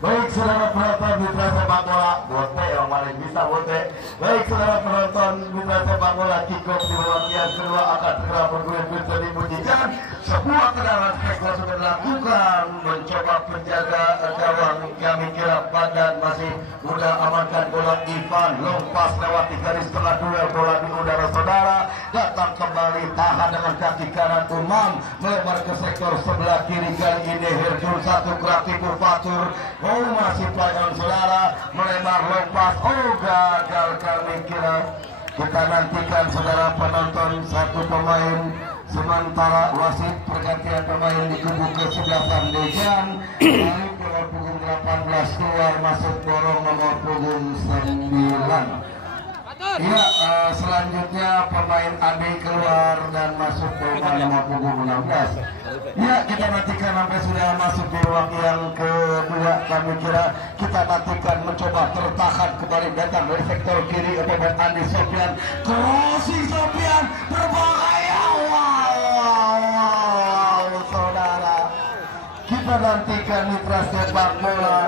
Baik saudara penonton mitra sepak bola, bote yang paling bisa bote. Baik saudara penonton mitra sepak bola, kick-off di babak yang kedua akan segera bergulir bisa dimujikan. Sebuah tendangan spektakuler sudah dilakukan, mencoba penjaga gawang kami kira badan masih muda amankan bola Ivan, lompas lewati garis tengah duel bola di udara saudara, datang kembali tahan dengan kaki kanan Umam, melebar ke sektor sebelah kiri kali ini Herjul satu kreatif Fatur. Oh masih pelajaran saudara, melebar lompas, oh gagal kami kira. Kita nantikan saudara penonton satu pemain, sementara wasit pergantian pemain di kubu ke-11 Dejan dari nomor punggung 18 keluar masuk borong nomor punggung 9. Iya, selanjutnya pemain Ade keluar dan masuk pemain nomor punggung 16. Ya, kita nantikan sampai sudah masuk di babak yang kedua. Kami kira kita nantikan mencoba tertahan kembali datang dari sektor kiri pemain Andi Sofian. Crossing Sofian berbahaya. Wow, saudara. Kita nantikan mitra sepak bola.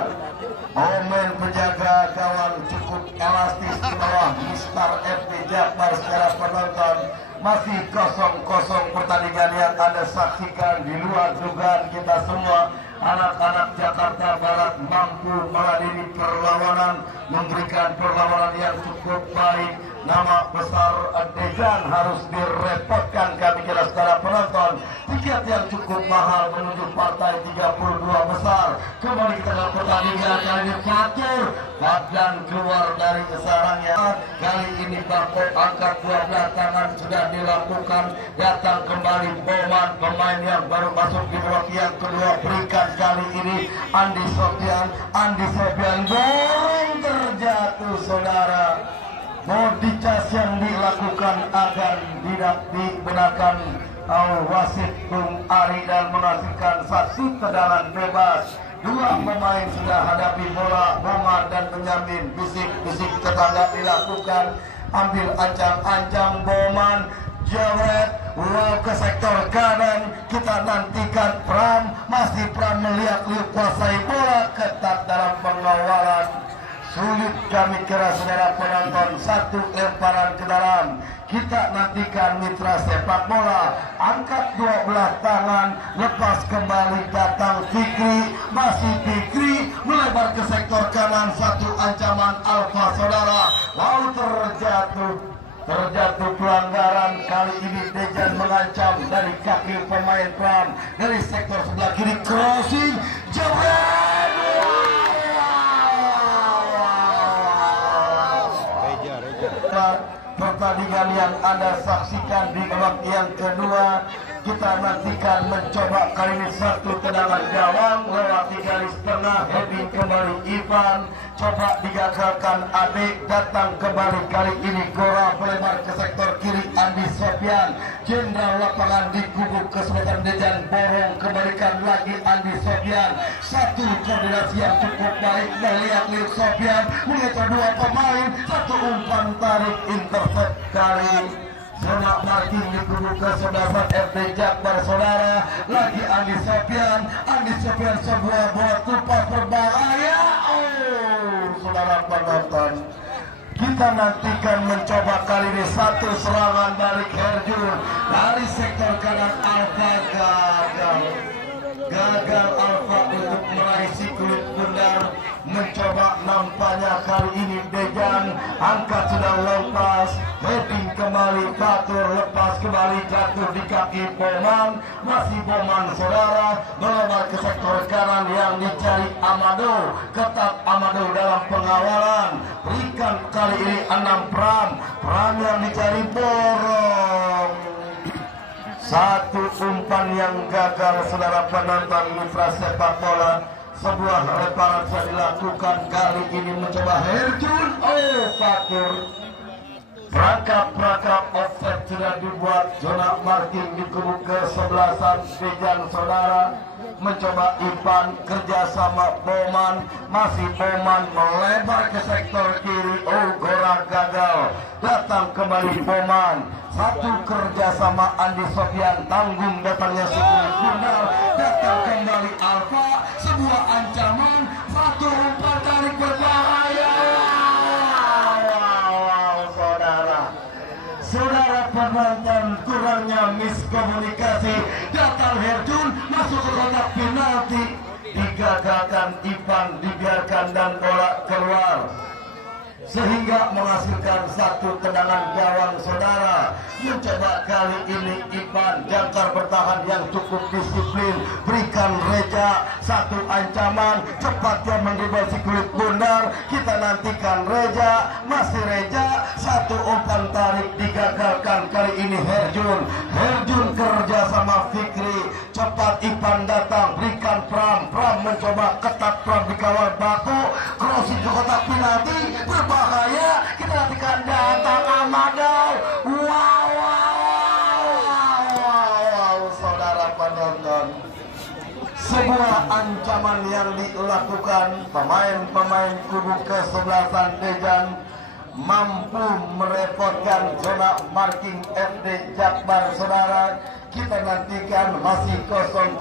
Omen penjaga gawang cukup elastis di bawah Mister FP Jakbar. Secara penonton masih 0-0 pertandingan yang Anda saksikan di luar dugaan kita semua. Anak-anak Jakarta Barat mampu menghadiri perlawanan, memberikan perlawanan yang cukup baik. Nama besar Dejan harus direpotkan kami kira saudara penonton. Tiket yang cukup mahal menuju partai 32 besar. Kembali kita dalam pertandingan kali ini Fatur badan keluar dari sarangnya. Kali ini Bako angkat 12 tangan sudah dilakukan. Datang kembali Boman, pemain yang baru masuk di babak yang kedua. Berikan kali ini Andi Sofian borong terjatuh saudara. Modicas yang dilakukan agar tidak dibenarkan wasit Bung Ari dan menghasilkan satu tendangan bebas. Dua pemain sudah hadapi bola, Boman dan Benyamin. Bisik-bisik tetangga dilakukan, ambil ancang-ancang Boman, jawab wow ke sektor kanan. Kita nantikan Pram, masih Pram melihat-lihat kuasai bola, ketat dalam pengawalan. Sulit kami kira saudara penonton, satu lemparan ke dalam. Kita nantikan mitra sepak bola, angkat 12 tangan, lepas kembali datang Fikri, masih Fikri melebar ke sektor kanan, satu ancaman Alfa saudara. Lalu terjatuh pelanggaran. Kali ini Dejan mengancam dari kaki pemain Pram dari sektor sebelah kiri, crossing jebret. Pertandingan yang Anda saksikan di babak yang kedua, kita nantikan mencoba kali ini satu tendangan gawang lewati garis tengah, heading kembali Ivan, coba digagalkan Adik, datang kembali kali ini Gora melebar ke sektor kiri Andi Sofian, jenderal lapangan di kubu ke-11 Dejan borong, kembalikan lagi Andi Sofian, satu koordinasi yang cukup baik melihat Sofian mengejar dua pemain, satu umpan tarik intercept kali Zona marking di kubu ke-11 FP Jakbar saudara. Lagi Andi Sofian sebuah bola tupas berbahaya. Oh saudara penonton, kita nantikan mencoba kali ini satu serangan balik Herjul dari sektor kanan. Alfa gagal Alfa untuk meraih si kulit bundar. Mencoba nampaknya kali ini Dejan angkat sudah lepas, heading kembali Fatur, lepas kembali jatuh di kaki Boman, masih Boman saudara melebar ke sektor kanan yang dicari Amado, ketat Amado dalam pengawalan. Berikan kali ini 6 Pram yang dicari borong. Satu umpan yang gagal saudara penonton mitra sepak bola. Sebuah lemparan sudah dilakukan kali ini mencoba Herjul. Oh Fatur, perangkap offset sudah dibuat. Zona marking di kubu ke-11 Dejan saudara. Mencoba Ivan kerjasama Boman, masih Boman melebar ke sektor kiri. Oh Gora gagal, datang kembali Boman, satu kerjasama Andi Sofian, tanggung datangnya si Bundar, datang kembali Alfa, sebuah ancaman, satu digagalkan Ipan, dibiarkan dan bola keluar sehingga menghasilkan satu tendangan gawang saudara. Mencoba kali ini Ipan, jangkar bertahan yang cukup disiplin, berikan Reja satu ancaman, cepat dia mendribble si kulit bundar. Kita nantikan Reja, masih Reja, satu umpan tarik digagalkan kali ini Herjun kerja sama Fikri, cepat Ipan datang, berikan Pram mencoba ketat, Pram dikawal Baku, crossing ke kotak penalti, berbahaya. Kita nantikan datang Amadou. Wow, saudara penonton, sebuah ancaman yang dilakukan pemain kubu kesebelasan Dejan mampu merepotkan zona marking FD Jakbar saudara. Kita nantikan masih 0-0,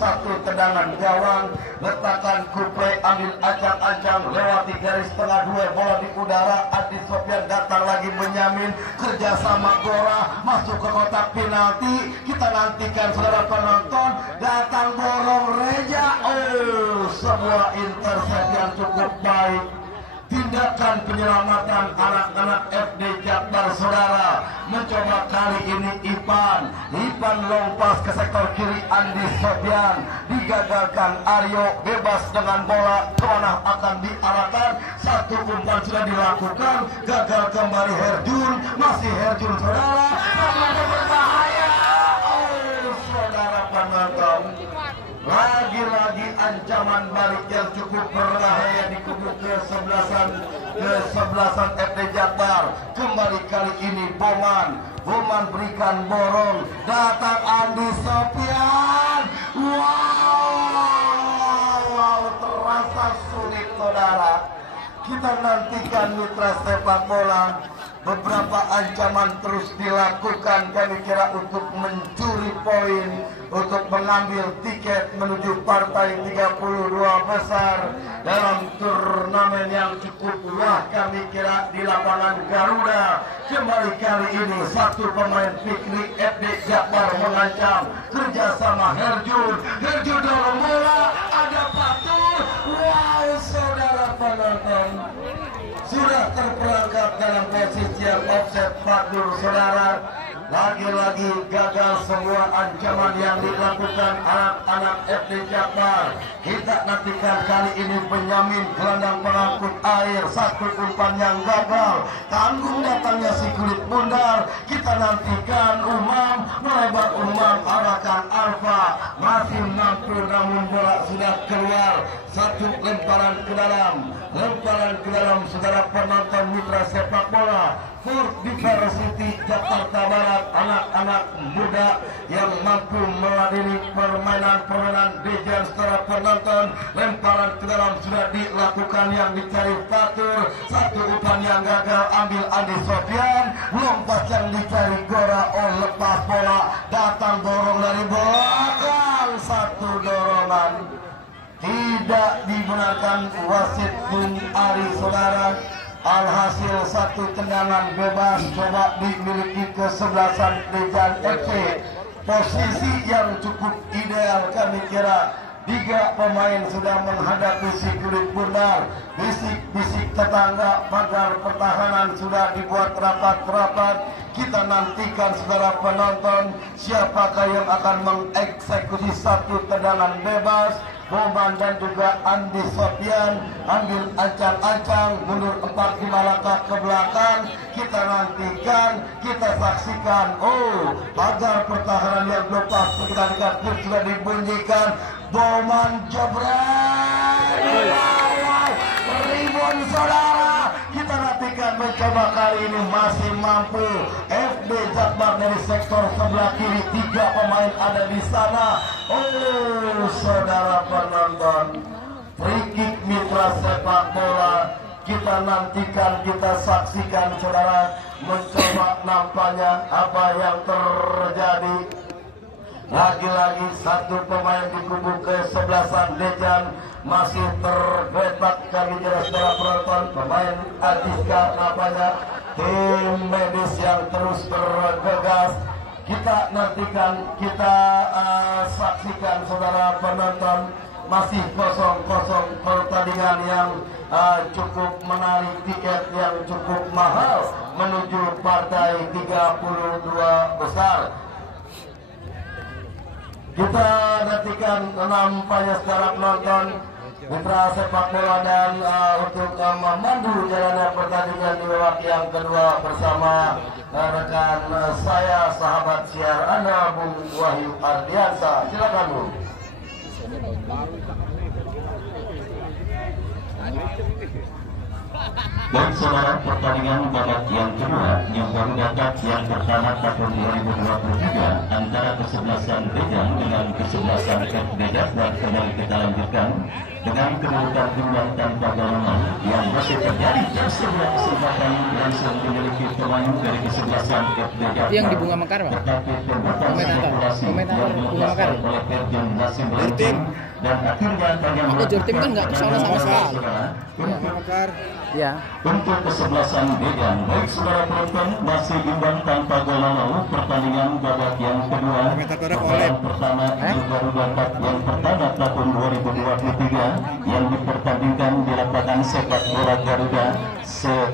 satu tendangan gawang, letakkan Kupre, ambil acang-acang, lewati garis tengah, dua bola di udara. Adi Sofyan datang lagi menyamin, kerjasama Gora masuk ke kotak penalti. Kita nantikan saudara penonton, datang borong Reja. Sebuah intercept yang cukup baik. Tindakan penyelamatan anak-anak FD Jakbar saudara. Mencoba kali ini Ipan lompas ke sektor kiri, Andi Sofyan digagalkan Aryo, bebas dengan bola, kemana akan diarahkan. Satu umpan sudah dilakukan, gagal kembali Herjun, masih Herjun saudara, berbahaya. Saudara penonton, lagi-lagi ancaman balik yang cukup berbahaya di kubu kesebelasan FD Jakbar. Kembali kali ini Boman berikan borong, datang Andi Sofyan. Wow, terasa sulit saudara. Kita nantikan mitra sepak bola. Beberapa ancaman terus dilakukan, kami kira untuk mencuri poin, untuk mengambil tiket menuju partai 32 besar dalam turnamen yang cukup wah, kami kira di lapangan Garuda. Kembali kali ini satu pemain Fikri FD Jakbar mengancam, kerjasama Herjun dorong bola, ada Fatur. Wow, saudara penonton, sudah terperangkap dalam posisi yang offset Fatur saudara. Lagi-lagi gagal semua ancaman yang dilakukan anak-anak FD Jakbar. Kita nantikan kali ini Benyamin, gelandang pengangkut air, satu umpan yang gagal, tanggung datangnya si kulit bundar. Kita nantikan Umam, melebar Umam, arahkan Alfa, masih nampil namun bola sudah keluar. Satu lemparan ke dalam saudara penonton mitra sepak bola. Ford Diversity Jakarta Barat, anak-anak muda yang mampu meladeni permainan Dejan. Setelah penonton, lemparan ke dalam sudah dilakukan, yang dicari Fatur, satu umpan yang gagal, ambil Andi Sofyan, lompat yang dicari Gora, lepas bola, datang dorong dari belakang, satu dorongan tidak dibenarkan wasit Bung Ari saudara. Alhasil satu tendangan bebas coba dimiliki kesebelasan Dejan FC. Posisi yang cukup ideal kami kira. Tiga pemain sudah menghadapi si kulit bundar. Bisik-bisik tetangga, pagar pertahanan sudah dibuat rapat-rapat. Kita nantikan saudara penonton, siapakah yang akan mengeksekusi satu tendangan bebas. Boman dan juga Andi Sofyan ambil ancang-ancang, mundur 4-5 langkah ke belakang. Kita nantikan, kita saksikan. Pagar pertahanan yang lepas kita sudah dibunyikan. Boman jebret, ribon saudara. Kita nantikan, mencoba kali ini masih mampu FD Jakbar dari sektor sebelah kiri. 3 pemain ada di sana. Saudara penonton, free kick mitra sepak bola. Kita nantikan, kita saksikan saudara. Mencoba nampaknya apa yang terjadi. Lagi-lagi satu pemain di kubu kesebelasan Dejan masih tergeletak. Kami jelas saudara penonton, pemain Adiska namanya, tim medis yang terus bergegas. Kita nantikan, kita saksikan saudara penonton. masih kosong-kosong pertandingan yang cukup menarik, tiket yang cukup mahal menuju partai 32 besar. Kita nantikan nampaknya secara penonton mitra sepak bola dan untuk memandu jalannya pertandingan di babak yang kedua bersama rekan saya, sahabat siar Anda, Bung Wahyu Ardiansa. Silakan, Bung. Baik saudara, pertandingan babak yang kedua yang baru dapat yang pertama tahun 2023 antara kesebelasan Dejang dengan kesebelasan FB Jakbar kembali kita lanjutkan dengan kedudukan imbang tanpa gol yang masih terjadi dan sebuah kesempatan langsung dimiliki pemain dari kesebelasan FB Jakbar yang di Bunga Mekar, Pak. tetapi komentator Bunga Mekar oleh Erjen Nasim Bertim dan akhirnya aku Jortim kan nggak kesana sama sekali ya. Untuk kesebelasan Dejang, baik saudara penonton, masih imbang tanpa gol pertandingan babak yang kedua. Pertandingan pertama di Garuda Cup yang pertama tahun 2023 yang dipertandingkan di lapangan sepak bola Garuda.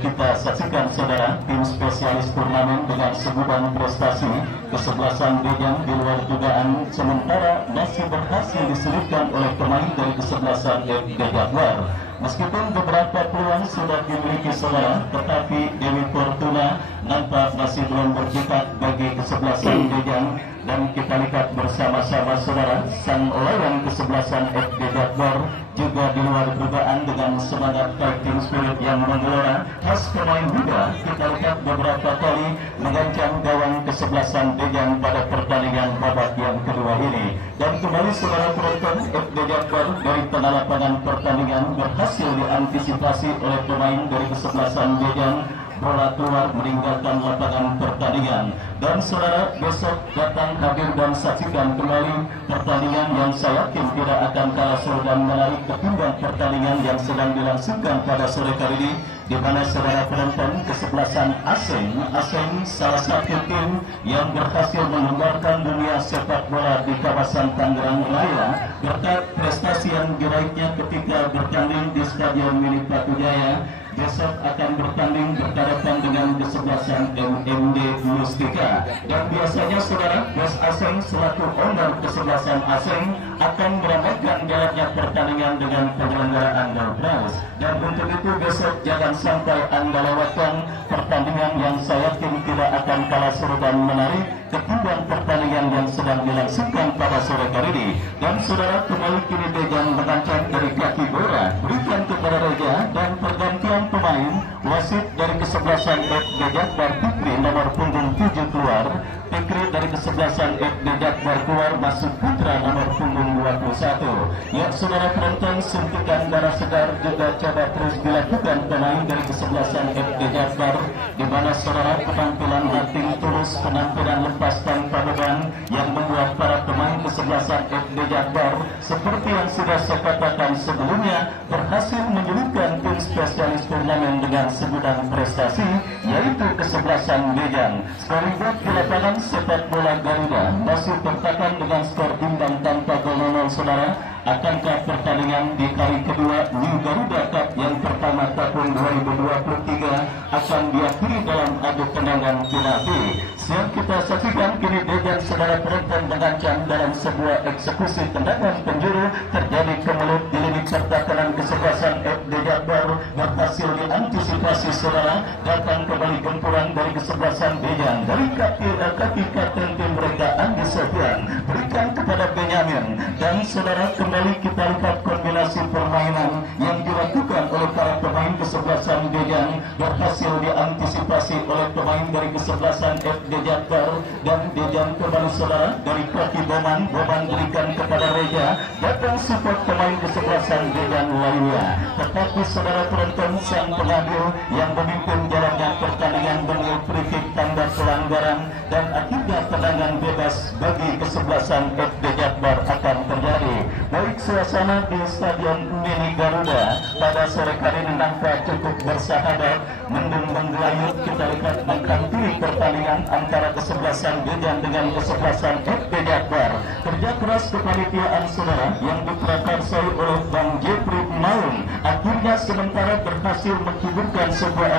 Kita saksikan saudara, tim spesialis turnamen dengan segudang prestasi kesebelasan Dejang di luar dugaan sementara masih berhasil diselipkan oleh pemain dari kesebelasan FB Jakbar. Meskipun beberapa peluang sudah dimiliki saudara, tetapi Dewi Fortuna nampak masih belum berkutat bagi kesebelasan Dejang. Dan kita lihat bersama-sama saudara, sang lawan kesebelasan FB Jakbar juga di luar dugaan dengan semangat fighting spirit yang menggelora khas pemain muda. Kita lihat beberapa kali mengancam gawang kesebelasan Dejang pada pertandingan babak yang kedua ini. Dan kembali saudara penonton, FB Jakbar dari tengah lapangan pertandingan berhasil diantisipasi oleh pemain dari kesebelasan Dejang. Bola keluar meninggalkan lapangan pertandingan. Dan saudara, besok datang hadir dan saksikan kembali pertandingan yang saya yakin tidak akan kalah seru dan menarik ketimbang pertandingan yang sedang dilangsungkan pada sore kali ini, di mana saudara penonton kesebelasan Aseng salah satu tim yang berhasil mengembangkan dunia sepak bola di kawasan Tangerang Raya berkat prestasi yang diraihnya ketika bertanding di Stadion Milik Batujaya. Besok akan bertanding berhadapan dengan kesebelasan MMD Mustika. Dan biasanya saudara, Bos Aseng selaku owner kesebelasan Aseng akan meramaikan jalannya pertandingan dengan penyelenggaraan door prize. Dan untuk itu besok jangan sampai Anda lewatkan pertandingan yang saya yakin tidak akan kalah seru dan menarik ketimbang pertandingan yang sedang dilangsungkan pada sore hari ini. Dan saudara, kembali kini Dejang mengancam dari kaki bola, berikan kepada Reja dan pergantian pemain. Wasit dari kesebelasan FB Jakbar Fikri nomor punggung 7 keluar, Fikri dari kesebelasan FB Jakbar keluar, masuk Putra nomor punggung 21. Ya saudara penonton, suntikan darah segar juga coba terus dilakukan pemain dari kesebelasan FB Jakbar, di mana saudara penampilan batin tulus, penampilan lepas tanpa beban yang membuat para pemain kesebelasan FB Jakbar seperti yang sudah saya katakan sebelumnya berhasil menyulitkan tim spesialis turnamen dengan segudang prestasi, yaitu kesebelasan Dejang. Skor ribut di lapangan sepak bola Garuda masih tertekan dengan skor imbang tanpa gol 0 saudara. Akankah pertandingan di kali kedua New Garuda Cup yang pertama tahun 2023 akan diakhiri dalam adu tendangan penalti? Siap kita saksikan kini Dejang saudara penonton mengancam dalam sebuah eksekusi tendangan penjuru terjadi kemelut di lini serta kanan kesebelasan FB Jakbar berhasil diantisipasi saudara. Datang kembali gempuran dari kesebelasan Dejang dari kaki kapten tim mereka Andi Sofian, berikan kepada Benyamin. Dan saudara, kembali kita lihat kombinasi permainan yang dilakukan oleh para pemain kesebelasan Dejang berhasil diantisipasi oleh pemain dari kesebelasan FB Jakbar. Dan Dejang kembali saudara dari kaki Boman berikan kepada Reja, datang support pemain kesebelasan Dejang lainnya. Tetapi saudara penonton, sang pengambil yang memimpin jalannya pertandingan dengan free kick tanda pelanggaran dan akhirnya tendangan bebas bagi kesebelasan FB Jakbar akan terjadi. Baik, suasana di Stadion Mini Garuda pada sore kali ini nampak cukup bersahabat, mendung menggelayut. Kita lihat mengkantui pertandingan antara kesebelasan Dejang dengan kesebelasan FB Jakbar. Kerja keras kepanitiaan saudara yang diprakarsai oleh Bang Jepri Maung akhirnya sementara berhasil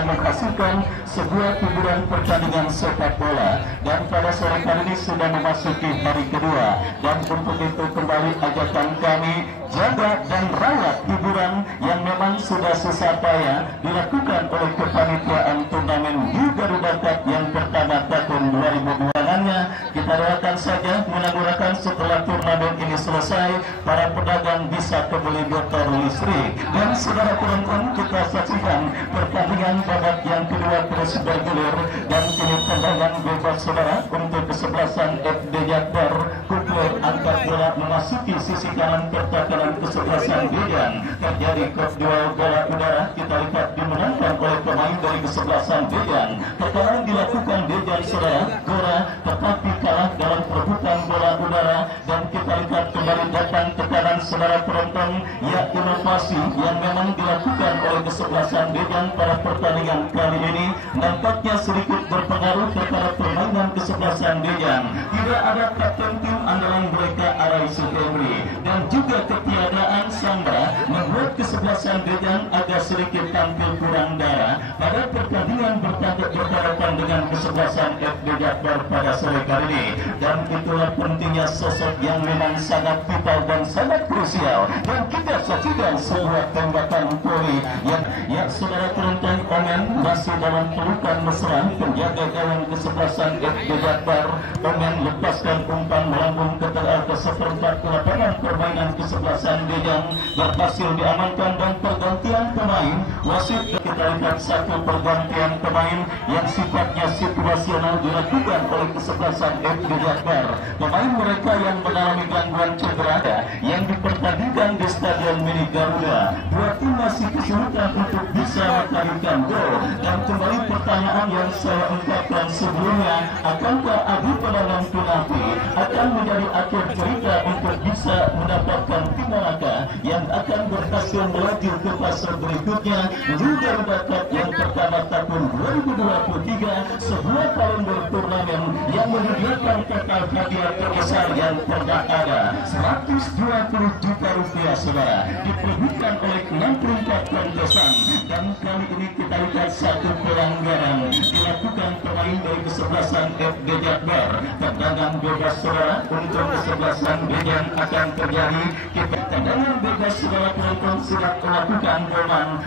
menghasilkan sebuah hiburan pertandingan sepak bola, dan pada sore kali ini sudah memasuki hari kedua, dan untuk itu kembali ajakan kami jaga dan rawat hiburan yang memang sudah susah payah dilakukan oleh kepanitiaan turnamen di Garuda Cup yang pertama tahun 2002. Kita doakan saja mudah-mudahan setelah turnamen ini selesai para pedagang bisa kembali motor listrik. Dan saudara penonton, kita saksikan pertandingan babak yang kedua terus bergulir, dan kini tendangan bebas saudara untuk kesebelasan FD Jakbar. Kupur angkat bola memasuki sisi kanan pertahanan kesebelasan Dejan. Terjadi duel bola udara, kita lihat dimenangkan oleh pemain dari kesebelasan Dejan. Tekanan dilakukan Dejan saudara Gora, tetapi kalah dalam perebutan bola udara, dan kita lihat kembali datang tekanan saudara penonton, ya inovasi yang memang dilakukan oleh kesebelasan Dejan pada pertandingan kali ini nampaknya sedikit berpengaruh kepada permainan kesebelasan Dejan. Tidak ada kapten tim andalan mereka Arai Sukemri, dan juga ketiadaan Sandra membuat kesebelasan Dejan agak sedikit tampil kurang darah pada pertandingan berhadapan dengan kesebelasan FD Jakbar pada sore kali ini. Dan itulah pentingnya sosok yang memang sangat vital dan sangat krusial, dan kita saksikan sebuah tembakan voli yang saudara penonton Omen masih dalam pelukan mesra penjaga gawang kesebelasan FD Jakbar. Omen lepaskan umpan melambung ke tengah ke seperempat lapangan permainan kesebelasan Dejan, berhasil diamankan, dan pergantian pemain wasit kita lihat satu pergantian pemain yang sifatnya situasional dilakukan oleh kesebelasan FD Jakbar. Pemain mereka yang mengalami gangguan cedera yang dipertandingkan di Stadion Mini Garuda. Dua tim masih kesulitan untuk bisa menghadirkan gol, dan kembali pertanyaan yang saya ungkapkan sebelumnya, akankah adu penentuan penalti akan menjadi akhir cerita untuk bisa mendapatkan tim manakah yang akan berhasil melaju ke fase berikutnya di Garuda Cup yang pertama tahun 2023, sebuah kalender turnamen yang menyediakan total hadiah terbesar yang pernah ada, 120 juta rupiah saudara, diperbutkan oleh 64 kontesan. Dan kali ini kita lihat satu pelanggaran dilakukan pemain dari kesebelasan FD Jakbar. Tendangan bebas saudara untuk kesebelasan Dejan akan terjadi. Kita tendangan bebas saudara penonton sudah melakukan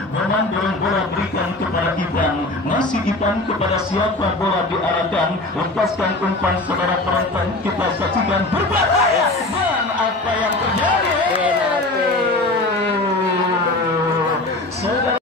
Boman dorong bola berikan kepada Iban, masih Iban kepada siapa bola diarahkan, lepaskan umpan saudara penonton, kita saksikan berbahaya, dan apa yang terjadi? Saudara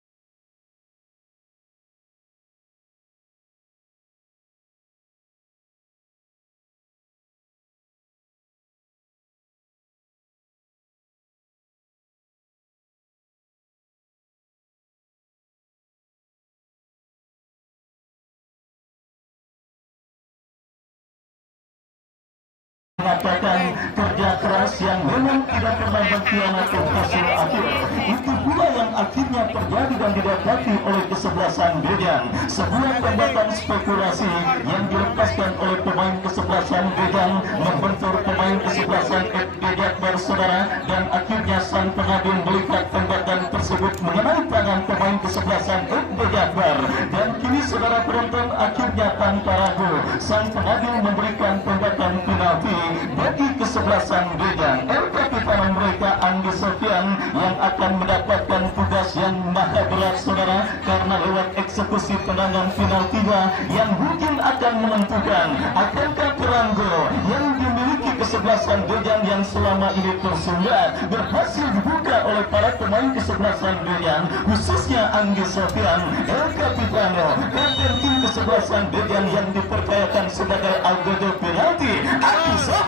mengatakan kerja keras yang memang tidak pernah mengkhianati hasil akhir. Itu pula yang akhirnya terjadi dan didapati oleh kesebelasan Dejan. Sebuah tembakan spekulasi yang dilepaskan oleh pemain kesebelasan Dejan membentur pemain kesebelasan FD Jakbar saudara, dan akhirnya sang pengadil melihat tembakan tersebut mengenai tangan pemain kesebelasan FD Jakbar, dan kini saudara penonton akhirnya tanpa ragu sang pengadil memberikan tembakan penalti bagi kesebelasan Dejan. El Capitan mereka Anggi Sofian yang akan mendapatkan tugas yang maha berat saudara, karena lewat eksekusi tendangan penaltinya yang mungkin akan menentukan akankah perang gol yang dimiliki kesebelasan Dejan yang selama ini tersumbat berhasil dibuka oleh para pemain kesebelasan Dejan, khususnya Anggi Sofian, El Capitano, kapten tim kesebelasan Dejan yang dipercayakan sebagai algojo penalti. Anggi Sofian,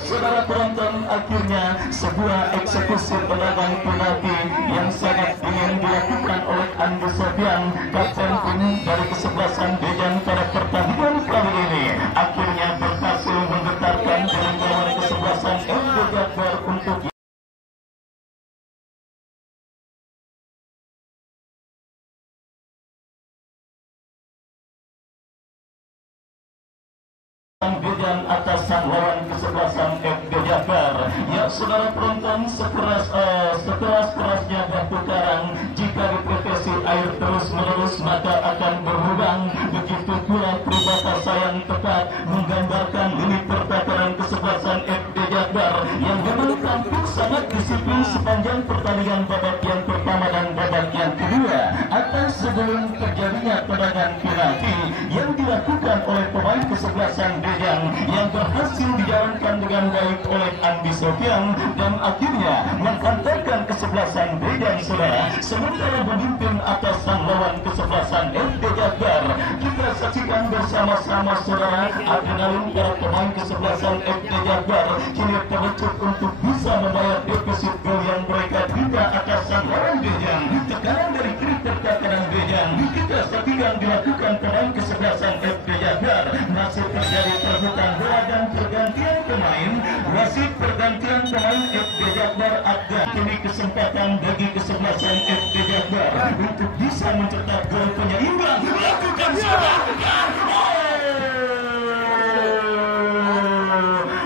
saudara penonton, akhirnya sebuah eksekusi tendangan penalti yang sangat ingin dilakukan oleh Anggi Sofian, kapten tim dari kesebelasan Dejan pada pertandingan kali ini, akhirnya berhasil menggetarkan gawang kesebelasan FD Jakbar untuk saudara penonton, sekeras-kerasnya batu karang, jika dipetesi air terus-menerus maka akan berlubang. Begitu pula peribahasa yang tepat menggambarkan lini pertakaran kesebelasan FD Jakbar yang memang tampil sangat disiplin sepanjang pertandingan babak yang pertama dan babak yang kedua, atau sebelum terjadinya tendangan penalti yang dilakukan oleh pemain kesebelasan Dejang yang berhasil dijalankan dengan baik oleh Andi Sofian dan akhirnya mengantarkan kesebelasan Dejang saudara, sementara memimpin atas sang lawan kesebelasan FD Jakbar. Kita saksikan bersama-sama saudara, adrenalin para pemain kesebelasan FD Jakbar kini terlecut untuk bisa membayar defisit gol yang mereka berikan atas sang lawan Dejang. Tekanan dari kiri pertakaran Dejang kita saksikan dilakukan pemain kesebelasan FD Jakbar. Masih terjadi perebutan bola dan pergantian pemain. Wasit pergantian pemain FD Jakbar ada kini kesempatan bagi kesebelasan FD Jakbar untuk bisa mencetak gol penyeimbang. Lakukan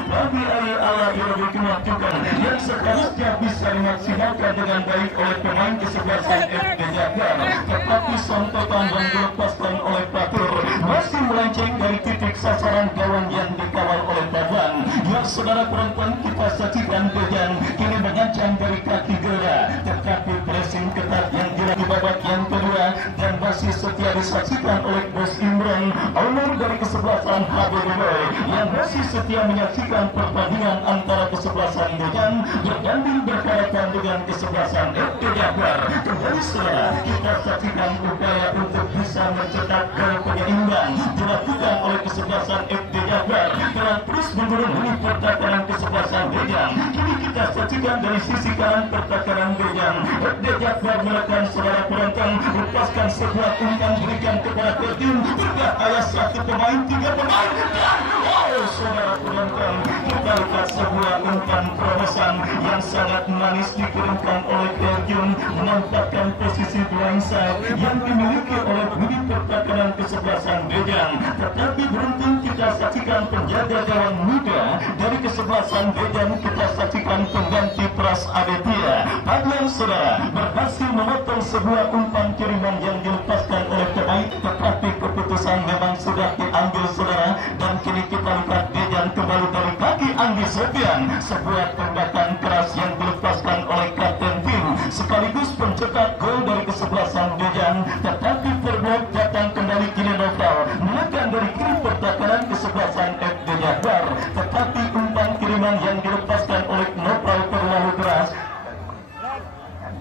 bagi ala yang dilakukan yang seharusnya bisa dimaksimalkan dengan baik oleh pemain kesebelasan FD Jakbar, tetapi sontotan yang dilepaskan oleh Fatur masih melenceng dari titik sasaran gawang yang dikawal oleh Padwan. Yang saudara penonton, kita saksikan Dejang kini mengancam dari kaki gela, tetapi pressing ketat yang dilakukan di babak yang kedua dan masih setia disaksikan oleh Bos Imran owner dari kesebelasan HBD yang masih setia menyaksikan pertandingan antara kesebelasan Dejang berganding berhadapan dengan kesebelasan FD Jakbar. Kembali saudara, kita saksikan upaya untuk bisa mencetak gol penyeimbang dilakukan oleh kesebelasan FD Jakbar dengan terus menurun di pertakaran kesebelasan Dejang. Kini kita saksikan dari sisi kanan pertakaran Dejang, FD Jakbar melakukan saudara penonton lepaskan sebuah umpan berikan kepada Pertin. Tidak ayah satu pemain, tiga pemain. Saudara penonton, kita lihat sebuah umpan perobosan yang sangat manis dikirimkan oleh Perjun menampakkan posisi blindside yang dimiliki oleh budi pertakaran kesebelasan Dejang. Tetapi beruntung kita saksikan penjaga gawang muda dari kesebelasan Dejang, kita saksikan pengganti Pras Aditya Padwan saudara berhasil memotong sebuah umpan kiriman yang dilepaskan oleh pemain, tetapi keputusan memang sudah diambil saudara, dan kini kita lihat Dejang kembali dari kaki Andi Sofian, sebuah tembakan keras yang dilepaskan oleh Kapten Tim sekaligus pencetak gol dari kesebelasan Dejang. Tetapi Perbuat datang kembali kini Novel menekan dari kiri pertakaran kesebelasan FD Jakbar, tetapi umpan kiriman yang dilepaskan oleh Novel terlalu keras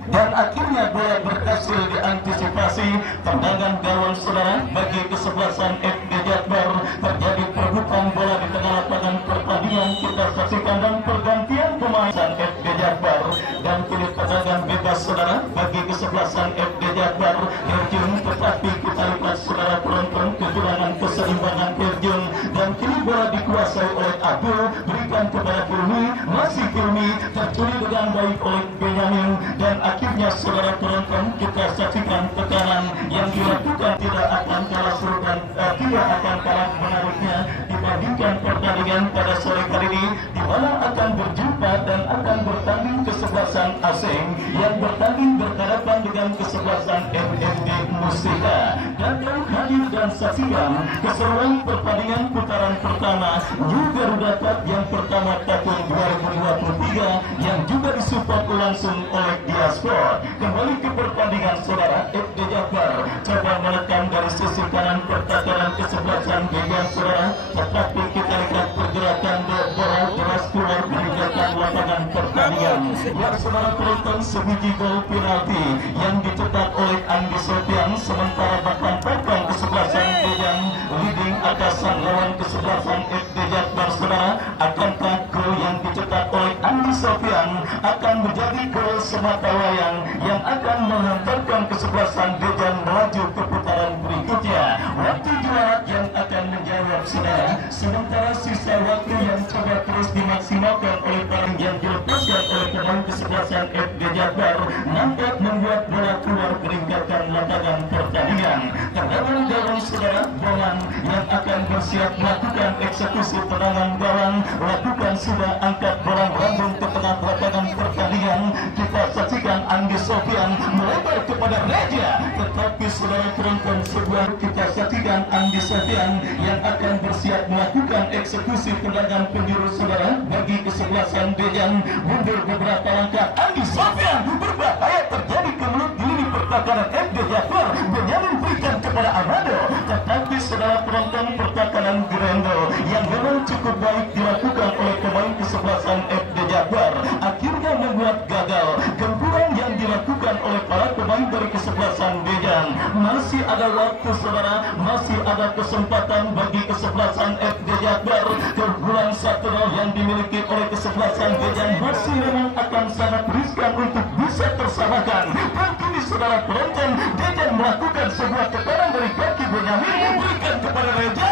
dan akhirnya bola berhasil diantisipasi. Tendangan gawang saudara bagi kesebelasan FD Jakbar. Terjadi perebutan bola di tengah lapangan pertandingan, kita saksikan dan pergantian pemain FD Jakbar, dan kini tendangan bebas saudara bagi kesebelasan FD Jakbar Perjun. Tetapi kita lihat saudara penonton kecurangan keseimbangan Perjun, dan kini bola dikuasai oleh Abdul, berikan kepada Kilmi, masih Kilmi tercuri dengan baik oleh Benyamin, dan akhirnya saudara penonton kita saksikan tekanan yang dilakukan tidak akan kalah seru dan tidak akan kalah menariknya dibandingkan pertandingan pada sore kali ini, di mana akan berjumpa dan akan bertanding kesebelasan asing yang bertanding berhadapan dengan kesebelasan MMD Mustika. Dan hadir dan saksikan keseruan pertandingan putaran pertama New Garuda Cup yang pertama tahun 2023 yang juga disupport langsung oleh Diaspora. Kembali ke pertandingan saudara, FD Jakbar coba menekan dari sisi kanan pertakaran kesebelasan Dejang saudara, tetapi kita lihat pergerakan bola deras keluar meninggalkan lapangan pertandingan. Yang saudara penonton, sebiji gol penalti yang dicetak oleh Andi Sofian, sementara bahkan pegang kesebelasan Dejang leading atas sang lawan kesebelasan FD Jakbar saudara. Akankah gol yang dicetak oleh Andi Sofian akan menjadi gol semata wayang yang akan menghantarkan kesebelasan Dejang melaju ke putaran berikutnya? Waktu juara yang akan menjawab saudara, sementara sisa waktu yang coba terus dimaksimalkan oleh barang yang dilepaskan oleh pemain kesebelasan FD Jakbar nampak membuat bola keluar meninggalkan lapangan pertandingan. Tendangan gawang saudara, bola yang akan bersiap melakukan eksekusi tendangan gawang, lakukan sudah angkat bola lambung ke tengah lapangan pertandingan. Kita saksikan Anggi Sofian melebar kepada Reja, tetapi saudara penonton sebuah kita saksikan Anggi Sofian yang akan bersiap melakukan eksekusi tendangan penjuru saudara bagi kesebelasan Dejan. Mundur beberapa langkah, Anggi Sofian berbahaya terjadi kemelut di lini pertahanan FD Jafar. Benyamin berikan kepada Amado, tetapi saudara penonton pertahanan Grendo yang memang cukup baik dilakukan oleh pemain kesebelasan FD Jafar akhirnya membuat gagal. Gempuran yang dilakukan oleh para pemain dari kesebelasan Dejan. Masih ada waktu saudara, masih ada kesempatan bagi kesebelasan FD Jafar. Keunggulan 1-0 yang dimiliki oleh kesebelasan Dejan masih memang akan sangat riskan untuk bisa tersamakan. Dan kini saudara penonton, Dejan melakukan sebuah tekanan dari kaki Benyamin, berikan kepada Reja.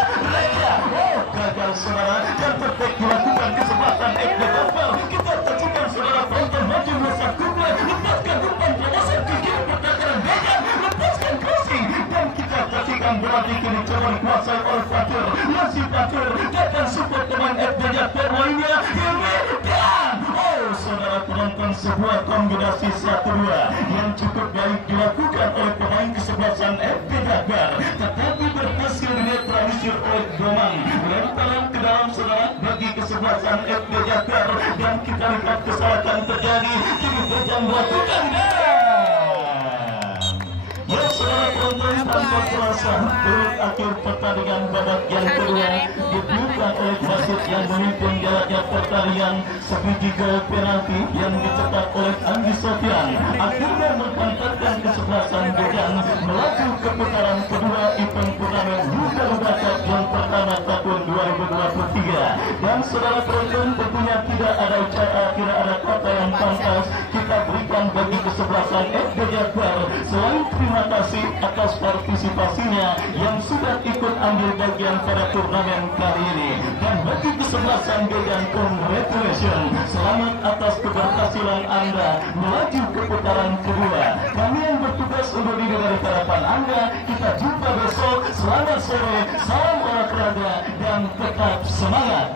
Gagal saudara, dan perfect dilakukan kesebelasan FD Jafar. Kita saksikan saudara penonton maju melesat kumla, lepaskan umpan promosi ke kiri pertahanan Dejan, lepaskan crossing, dan kita saksikan bola di kiri coba dikuasai oleh Fatur. Masih Fatur dan support pemain FD Jafar lainnya ini, dan saudara penonton sebuah kombinasi 1-2 yang cukup baik dilakukan oleh pemain kesebelasan FD Jafar, tetapi berhasil dinetralisir oleh Domang. Lemparan ke dalam saudara bagi kesebelasan FD Jafar, dan kita lihat kesalahan terjadi. Kini Dejan melakukan ya saudara penonton, tanpa terasa turut akhir pertandingan babak yang kedua diberikan oleh wasit yang memimpin jalannya pertandingan. Sebiji gol penalti yang dicetak oleh Anggi Sofian akhirnya mengantarkan kesebelasan Dejan melaju ke putaran kedua event turnamen Liga Cup yang pertama tahun 2023. Dan saudara penonton, tentunya tidak ada kata yang pantas kita berikan bagi kesebelasan FD Jafar selain terima kasih atas partisipasinya yang sudah ikut ambil bagian pada turnamen kali ini. Dan bagi kesebelasan Dejan, congratulations, selamat atas keberhasilan Anda melaju ke putaran kedua. Kami yang bertugas undur diri dari hadapan Anda. Kita jumpa besok. Selamat sore, salam olahraga, dan tetap semangat.